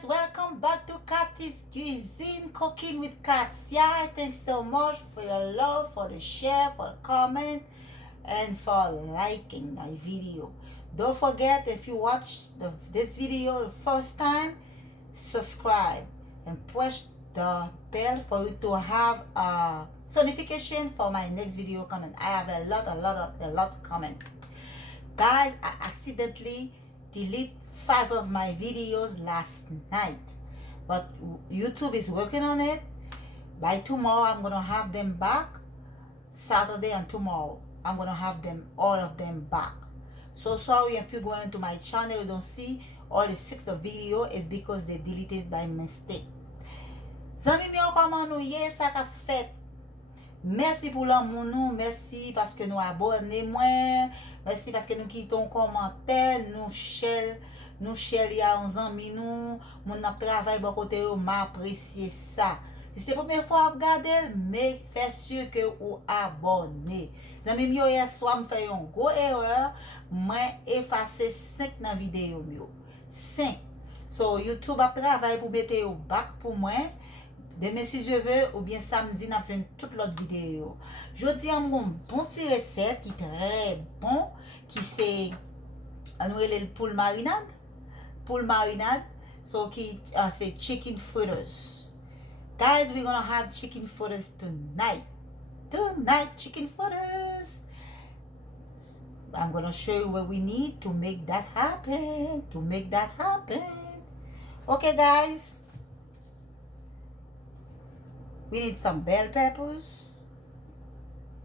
guys, welcome back to Cathy's Cuisine, Cooking with Katia. Thanks so much for your love, for the share, for the comment, and for liking my video. Don't forget, if you watch this video the first time, subscribe and push the bell for you to have a notification for my next video comment. I have a lot comment. Guys, I accidentally delete 5 of my videos last night, but YouTube is working on it. By tomorrow I'm gonna have them back. Saturday and tomorrow I'm gonna have them, all of them, back. So sorry if you go into my channel you don't see all the 6 of video. Is because they deleted by mistake. Zami mi an koman nou ye sa ka fet. Merci pour l'amour nou, merci parce que nous abonnez moi, merci parce que nous quittons commentaire, nous chel ya 11 ans nous, mon ap travail bon côté yo, m'apprécier ça. Si c'est la première fois à regarder, mais fais sûr que vous abonnez. Zami mi yo hier soir me fait une gros erreur, moi effacer 5 dans vidéo mi yo. 5. So YouTube a travail pour mettre yo back pour moi. Demain si je veux ou bien samedi n'a fait toute l'autre vidéo. Jodi an mon bon petit recette qui très bon qui c'est le poule marinade. Poule marinade. So qui c'est chicken fritters. Guys, we're gonna have chicken fritters tonight. Tonight chicken fritters. I'm gonna show you what we need to make that happen. Okay guys. We need some bell peppers.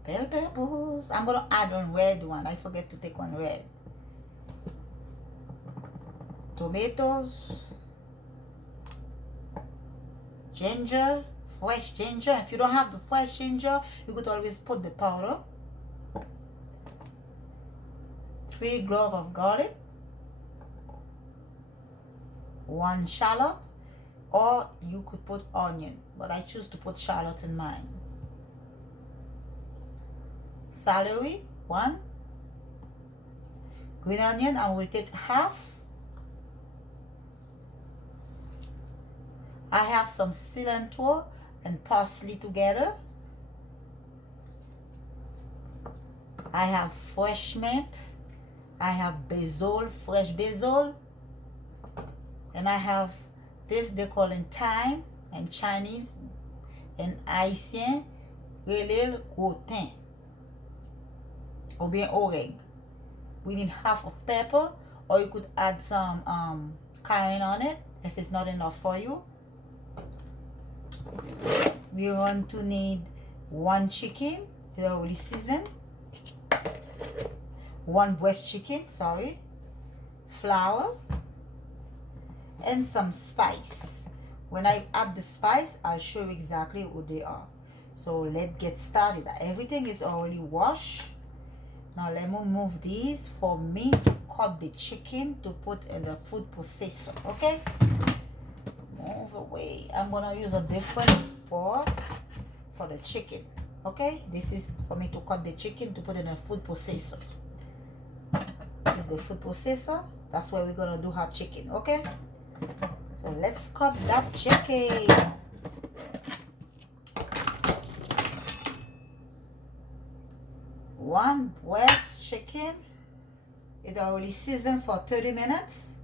I'm going to add one red one. I forget to take one red. Tomatoes. Ginger. Fresh ginger. If you don't have the fresh ginger, you could always put the powder. 3 cloves of garlic. 1 shallot. Or you could put onion, but I choose to put shallot in mine. Celery, 1. Green onion, I will take half. I have some cilantro and parsley together. I have fresh mint. I have basil, fresh basil. And I have this they call in thyme and Chinese and Haitian relil rotin ou bien oreg. We need half of pepper, or you could add some cayenne on it if it's not enough for you. We're going to need 1 chicken, they're already seasoned. 1 breast chicken, sorry. Flour. And some spice. When I add the spice, I'll show you exactly what they are. So let's get started. Everything is already washed. Now let me move these for me to cut the chicken to put in the food processor. Okay? Move away. I'm gonna use a different board for the chicken. Okay? This is for me to cut the chicken to put in a food processor. This is the food processor. That's where we're gonna do our chicken. Okay? So let's cut that chicken. One breast chicken. It already seasoned for 30 minutes.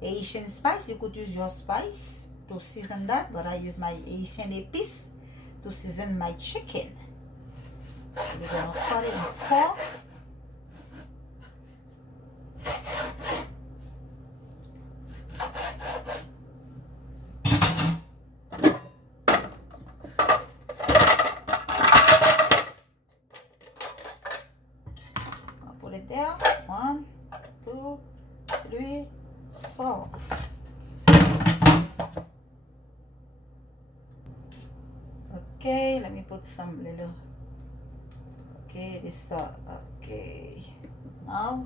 Haitian spice. You could use your spice to season that, but I use my Haitian épices to season my chicken. We're gonna cut it in 4. Put it there. 1, 2, 3, 4. Okay, let me put some little. Okay, this okay. Now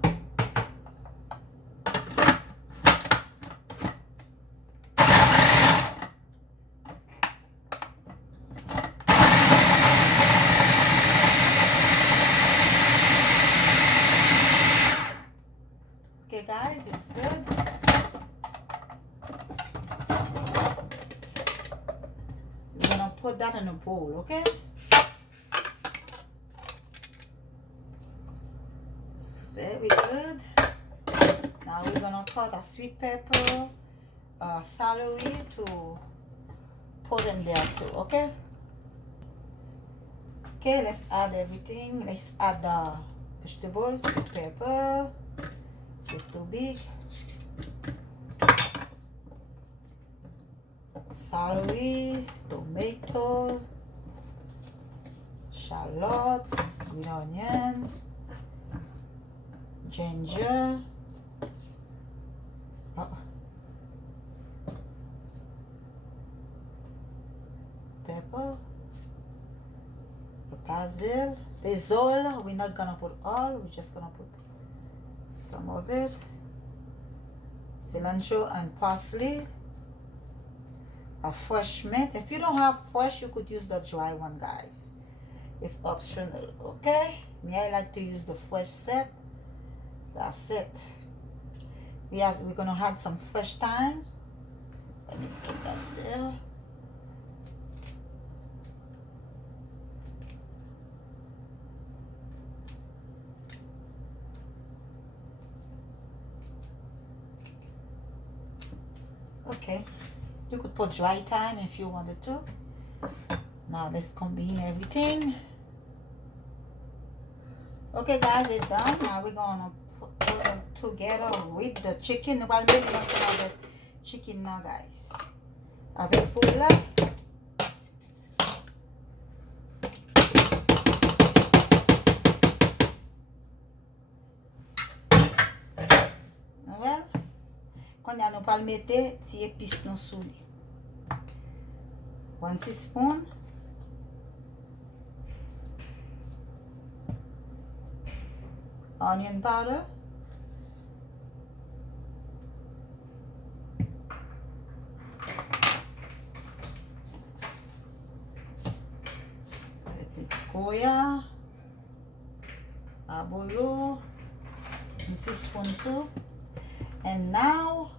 okay guys, it's good. put that in a bowl, okay? It's very good. Now we're gonna cut a sweet pepper, celery to put in there too, okay? Okay, let's add everything. Let's add the vegetables, the pepper. This is too big. Celery, tomatoes, shallots, green onions, ginger. Pepper, the basil, we're not gonna put all, we're just gonna put some of it, cilantro and parsley, a fresh mint. If you don't have fresh, you could use the dry one, guys. It's optional, okay? Me, I like to use the fresh set. That's it. We're gonna add some fresh thyme. Let me put that there. Okay, you could put dry thyme if you wanted to. Now let's combine everything. Okay, guys, it's done. Now we're gonna put it together with the chicken. While making some of the chicken now, guys. Avec Poule. Well, quand nous allons mettre ti épices nous sous lui. 1 teaspoon. Onion powder. It's goya. Abolo. 1 teaspoon too. And now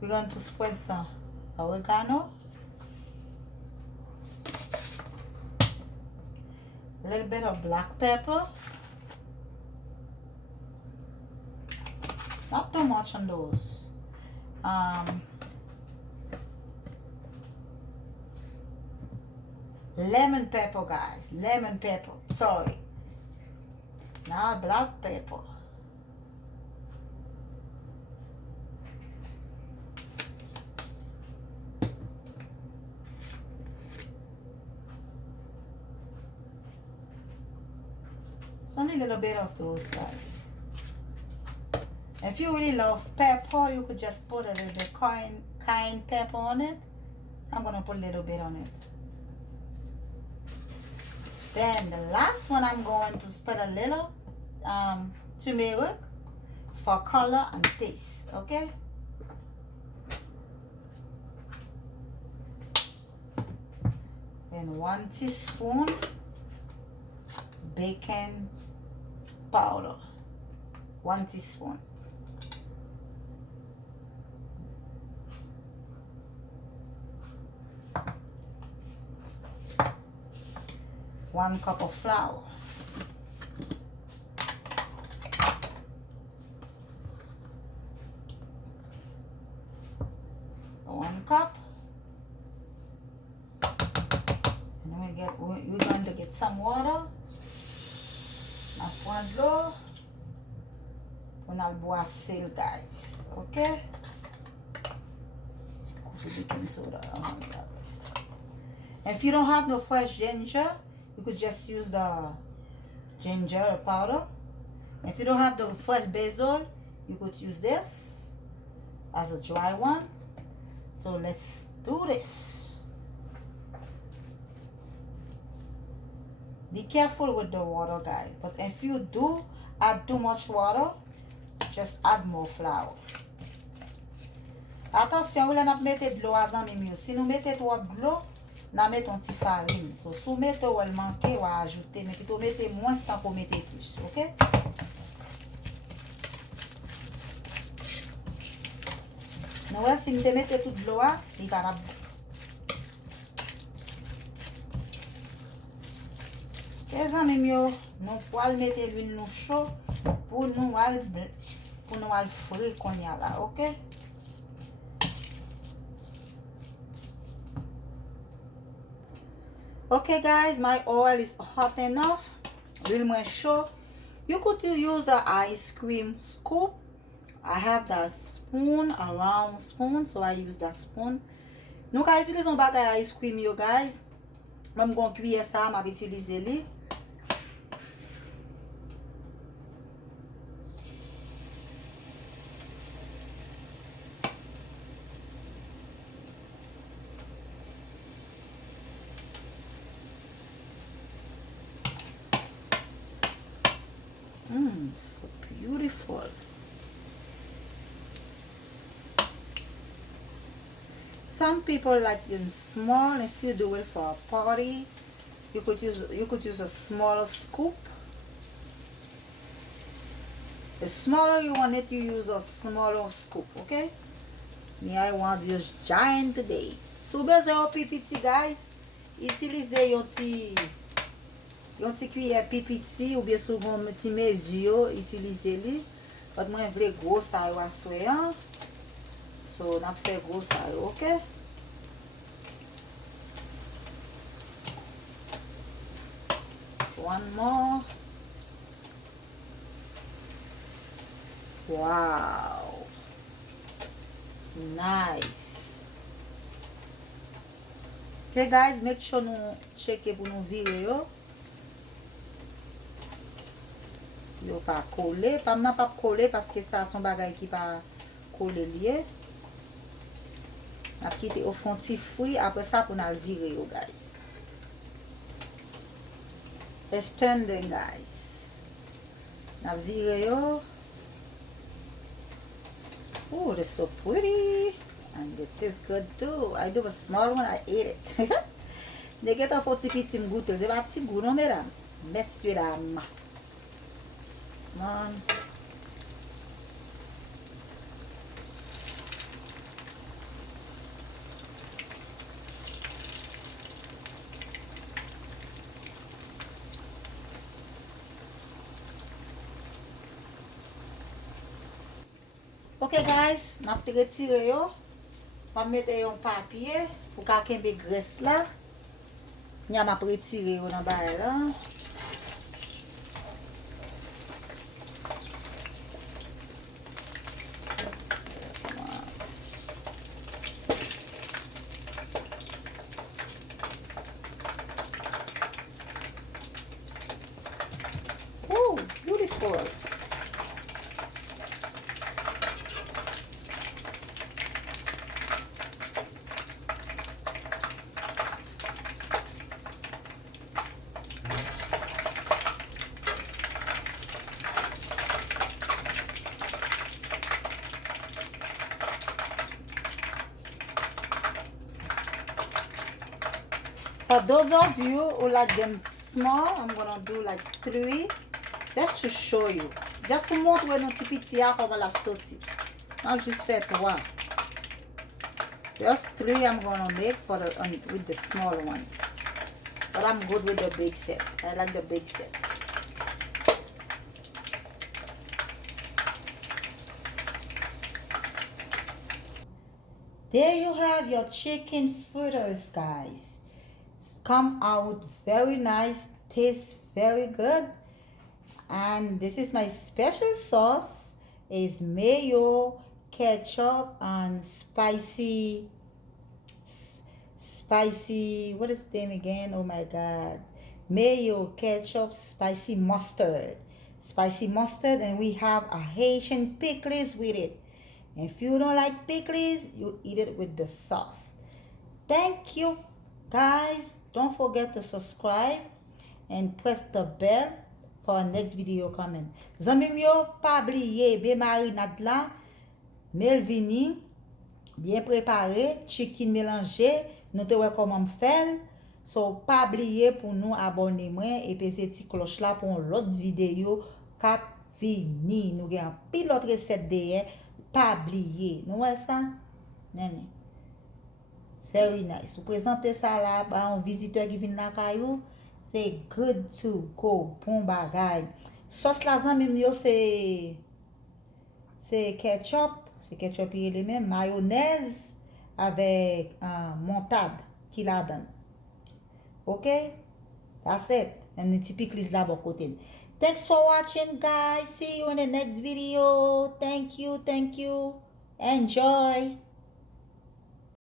we're going to spread some oregano, a little bit of black pepper, not too much on those. Lemon pepper, guys, lemon pepper, sorry, now black pepper. It's only a little bit of those, guys. If you really love pepper, you could just put a little bit cayenne pepper on it. I'm gonna put a little bit on it. Then the last one, I'm going to spread a little turmeric for color and taste, okay? And 1 teaspoon baking powder, 1 teaspoon. One cup of flour. 1 cup. And we're going to get some water. Point d'eau. On a le boisser, guys. Okay? Coffee baking soda. Oh my God. If you don't have no fresh ginger, you could just use the ginger powder. If you don't have the fresh basil, you could use this as a dry one. So let's do this. Be careful with the water, guys. But if you do add too much water, just add more flour. Attention, vous allez mettre de l'eau à zami. Si nous mettons trop de l'eau, nous mettons un petit farine. So, si vous mettez ou le manquer, ou ajouter, mais plutôt mettez moins tant qu'on mettez plus, ok? Nous, si nous mettons toute de l'eau, il va Les amis yo, nous pouvons mettre l'huile nous chaud pour nous al frais qu'on y a là, ok? Okay guys, my oil is hot enough. L'huile moins chaud. You could use an ice cream scoop. I have that spoon, a round spoon, so I use that spoon. Nou ka utilize un bagay ice cream yo guys. Même gon cuillère ça, m'a utiliser li. So beautiful. Some people like them small. If you do it for a party, you could use a smaller scoop. The smaller you want it, you use a smaller scoop, okay? Me, I want this giant today. So besoin yon pipiti guys, utilize yon ti cuillère pipiti ou bien souvent un petit mesure, utilize li. But moi vle gros sa yo aswe an. So n'a fait gros sa yo, okay? One more. Wow. Nice. Okay guys, make sure nou check pour nou vire yo. Yo pa coller, pas nan pas coller parce que ça son bagay qui pa coller lié. A quitter au fond ti fouille après ça pour nous virer yo guys. Let's turn them guys. Na vire yo. Oh, they're so pretty. And it tastes good too. I do a small one, I ate it. They get off petit petit m'goûter. C'est pas petit goût non mesdames. Messieurs dames. Come on. Ok guys, n'a pas retiré yo. Pa mettre yon papier pour ka kembe graisse là. Nya m'a retiré yo dans bail là. Oh, beautiful. For those of you who like them small, I'm gonna do like 3. Just to show you. Just pour montrer nos petits petits comment la sauter. I'll just fait 3. Just 3 I'm gonna make for the with the small one. But I'm good with the big set. I like the big set. There you have your chicken fritters, guys. Come out very nice, tastes very good. And this is my special sauce. Is mayo, ketchup, and spicy, what is the name again? Oh my god. Mayo, ketchup, spicy mustard. And we have a Haitian pickles with it. If you don't like pickles, you eat it with the sauce. Thank you guys. Don't forget to subscribe and press the bell for our next video coming. Zami yo, pa oublier be marinade la, mel vini, bien préparé, chicken mélangé, nous te wè comment faire. So pa oublier pour nous abonner moi et peser ti cloche là pour l'autre vidéo cap vini. Nous gen pile l'autre recette derrière, pa oublier. Nou wè ça? Nene. Very nice. Vous présentez ça là, un visiteur qui vient dans la caillou, C'est good to go. Bon bagay. Sos la zan mim yo se ketchup. Se ketchup yi le men. Mayonnaise avec montade ki la dan. Ok? That's it. And the typically la bon kote. Thanks for watching, guys. See you in the next video. Thank you. Thank you. Enjoy.